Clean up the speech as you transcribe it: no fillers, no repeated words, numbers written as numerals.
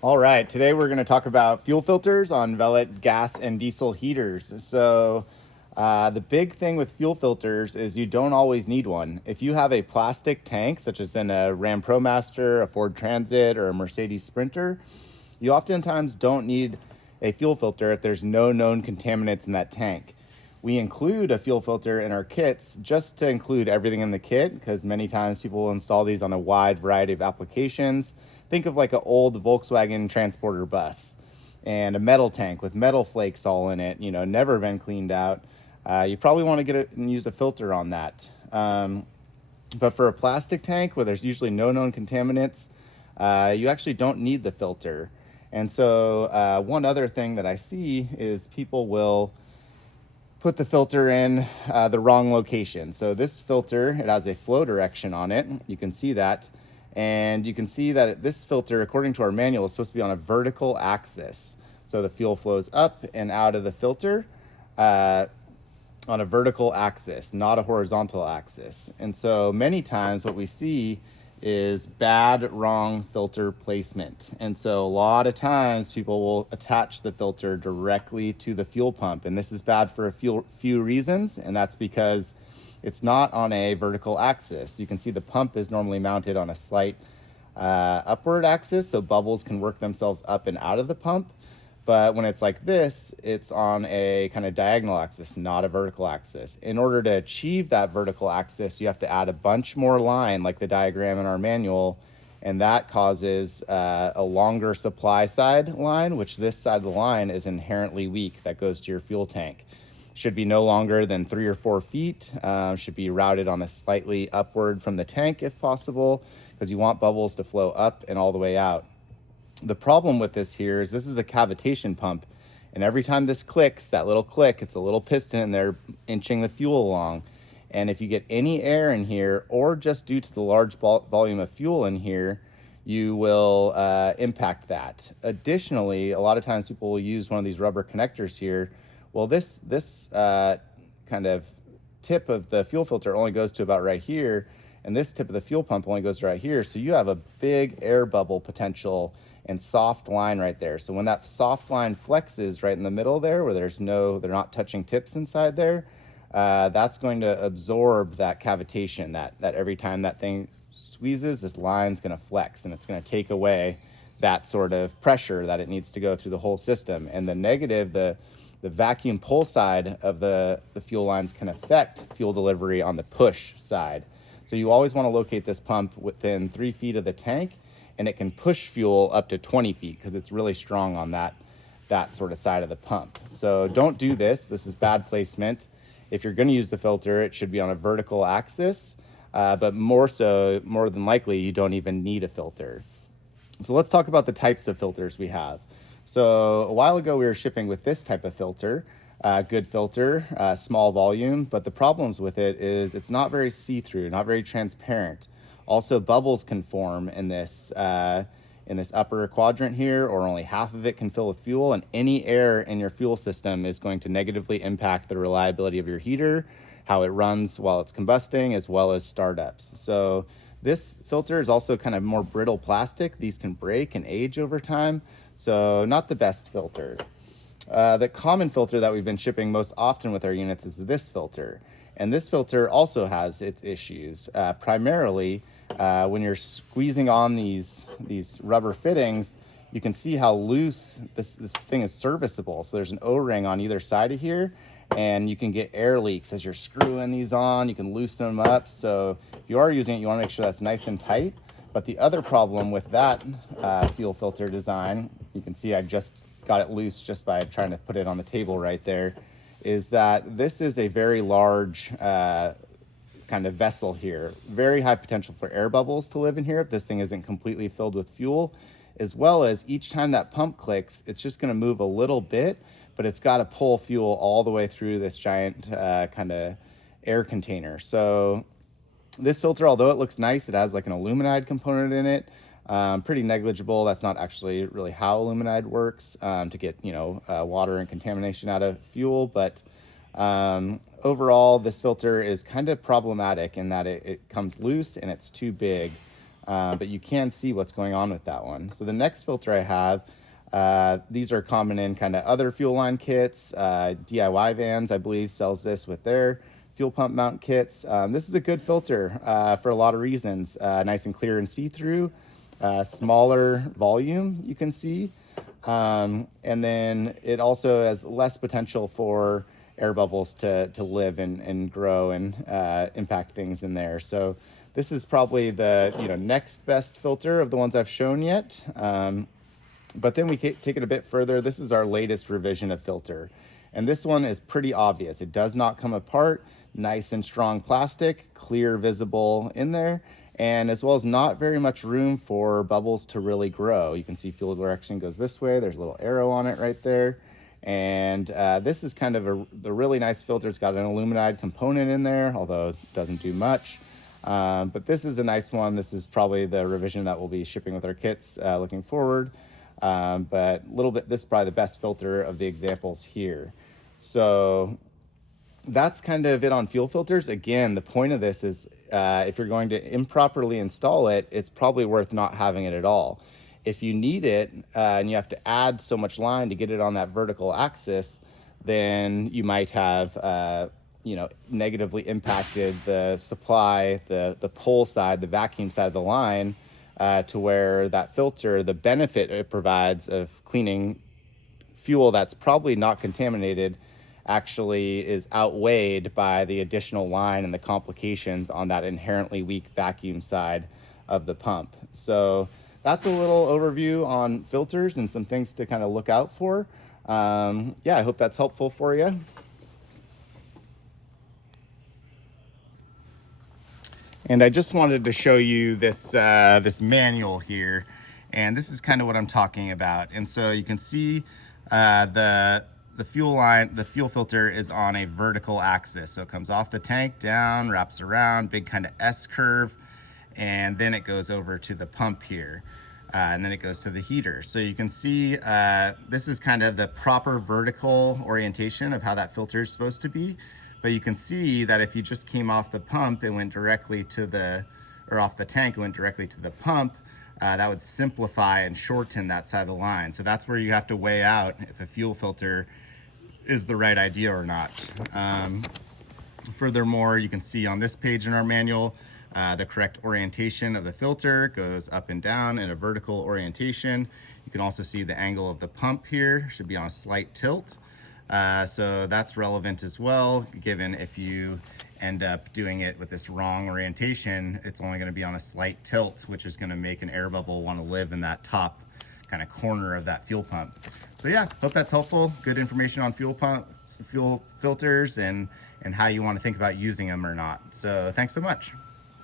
All right, today we're going to talk about fuel filters on Velit gas and diesel heaters. The big thing with fuel filters is you don't always need one. If you have a plastic tank, such as in a Ram ProMaster, a Ford Transit, or a Mercedes Sprinter, you oftentimes don't need a fuel filter if there's no known contaminants in that tank. We include a fuel filter in our kits just to include everything in the kit, because many times people will install these on a wide variety of applications. Think of like an old Volkswagen transporter bus and a metal tank with metal flakes all in it, never been cleaned out. You probably want to get it and use a filter on that. But for a plastic tank where there's usually no known contaminants, you actually don't need the filter. And so one other thing that I see is people will put the filter in the wrong location. So this filter, it has a flow direction on it. You can see that. And you can see that this filter, according to our manual, is supposed to be on a vertical axis. So the fuel flows up and out of the filter on a vertical axis, not a horizontal axis. And so many times what we see is bad, wrong filter placement. And so a lot of times people will attach the filter directly to the fuel pump. And this is bad for a few reasons. And that's because it's not on a vertical axis. You can see the pump is normally mounted on a slight upward axis, so bubbles can work themselves up and out of the pump. But when it's like this, it's on a kind of diagonal axis, not a vertical axis. In order to achieve that vertical axis, you have to add a bunch more line, like the diagram in our manual, and that causes a longer supply side line, which this side of the line is inherently weak, that goes to your fuel tank. Should be no longer than 3 or 4 feet, should be routed on a slightly upward from the tank if possible, because you want bubbles to flow up and all the way out. The problem with this here is this is a cavitation pump, and every time this clicks, that little click, it's a little piston in there inching the fuel along. And if you get any air in here, or just due to the large volume of fuel in here, you will impact that. Additionally, a lot of times people will use one of these rubber connectors here. Well, this kind of tip of the fuel filter only goes to about right here, and this tip of the fuel pump only goes to right here. So you have a big air bubble potential and soft line right there. So when that soft line flexes right in the middle there, where they're not touching tips inside there, that's going to absorb that cavitation, that every time that thing squeezes, this line's going to flex, and it's going to take away that sort of pressure that it needs to go through the whole system. And the negative, the vacuum pull side of the fuel lines can affect fuel delivery on the push side. So you always want to locate this pump within 3 feet of the tank, and it can push fuel up to 20 feet because it's really strong on that sort of side of the pump. So don't do this. This is bad placement. If you're going to use the filter, it should be on a vertical axis, but more than likely, you don't even need a filter. So let's talk about the types of filters we have. So a while ago, we were shipping with this type of filter, good filter, small volume, but the problems with it is it's not very see-through, not very transparent. Also, bubbles can form in this upper quadrant here, or only half of it can fill with fuel, and any air in your fuel system is going to negatively impact the reliability of your heater, how it runs while it's combusting, as well as startups. So this filter is also kind of more brittle plastic. These can break and age over time, so not the best filter. The common filter that we've been shipping most often with our units is this filter. And this filter also has its issues, primarily when you're squeezing on these rubber fittings. You can see how loose this thing is serviceable. So there's an O-ring on either side of here, and you can get air leaks as you're screwing these on. You can loosen them up. So if you are using it, you want to make sure that's nice and tight. But the other problem with that fuel filter design, you can see I just got it loose just by trying to put it on the table right there, is that this is a very large kind of vessel here. Very high potential for air bubbles to live in here if this thing isn't completely filled with fuel, as well as each time that pump clicks, it's just going to move a little bit, but it's got to pull fuel all the way through this giant kind of air container. So this filter, although it looks nice, it has like an aluminide component in it. Pretty negligible. That's not actually really how aluminide works to get water and contamination out of fuel. But overall, this filter is kind of problematic in that it comes loose and it's too big. but you can see what's going on with that one. So the next filter I have, these are common in kind of other fuel line kits. DIY Vans, I believe, sells this with their fuel pump mount kits. This is a good filter for a lot of reasons. Nice and clear and see-through, smaller volume, you can see. And then it also has less potential for air bubbles to live and grow and impact things in there. So this is probably the next best filter of the ones I've shown yet. But then we take it a bit further. This is our latest revision of filter. And this one is pretty obvious. It does not come apart. Nice and strong plastic, clear, visible in there. And as well as not very much room for bubbles to really grow. You can see fuel direction goes this way. There's a little arrow on it right there. And this is kind of the really nice filter. It's got an aluminide component in there, although it doesn't do much. But this is a nice one. This is probably the revision that we'll be shipping with our kits looking forward. But this is probably the best filter of the examples here. So that's kind of it on fuel filters. Again, the point of this is if you're going to improperly install it, it's probably worth not having it at all. If you need it and you have to add so much line to get it on that vertical axis, then you might have negatively impacted the supply, the pull side, the vacuum side of the line, to where that filter, the benefit it provides of cleaning fuel that's probably not contaminated, actually is outweighed by the additional line and the complications on that inherently weak vacuum side of the pump. So that's a little overview on filters and some things to kind of look out for. I hope that's helpful for you. And I just wanted to show you this this manual here, and this is kind of what I'm talking about. And so you can see the fuel filter is on a vertical axis. So it comes off the tank, down, wraps around, big kind of S curve, and then it goes over to the pump here. And then it goes to the heater. So you can see this is kind of the proper vertical orientation of how that filter is supposed to be. But you can see that if you just came off the pump and went directly to off the tank and went directly to the pump, that would simplify and shorten that side of the line. So that's where you have to weigh out if a fuel filter is the right idea or not. Furthermore, you can see on this page in our manual, the correct orientation of the filter goes up and down in a vertical orientation. You can also see the angle of the pump here should be on a slight tilt. So that's relevant as well, given if you end up doing it with this wrong orientation, it's only going to be on a slight tilt, which is going to make an air bubble want to live in that top kind of corner of that fuel pump. So yeah, hope that's helpful. Good information on fuel filters and how you want to think about using them or not. So thanks so much.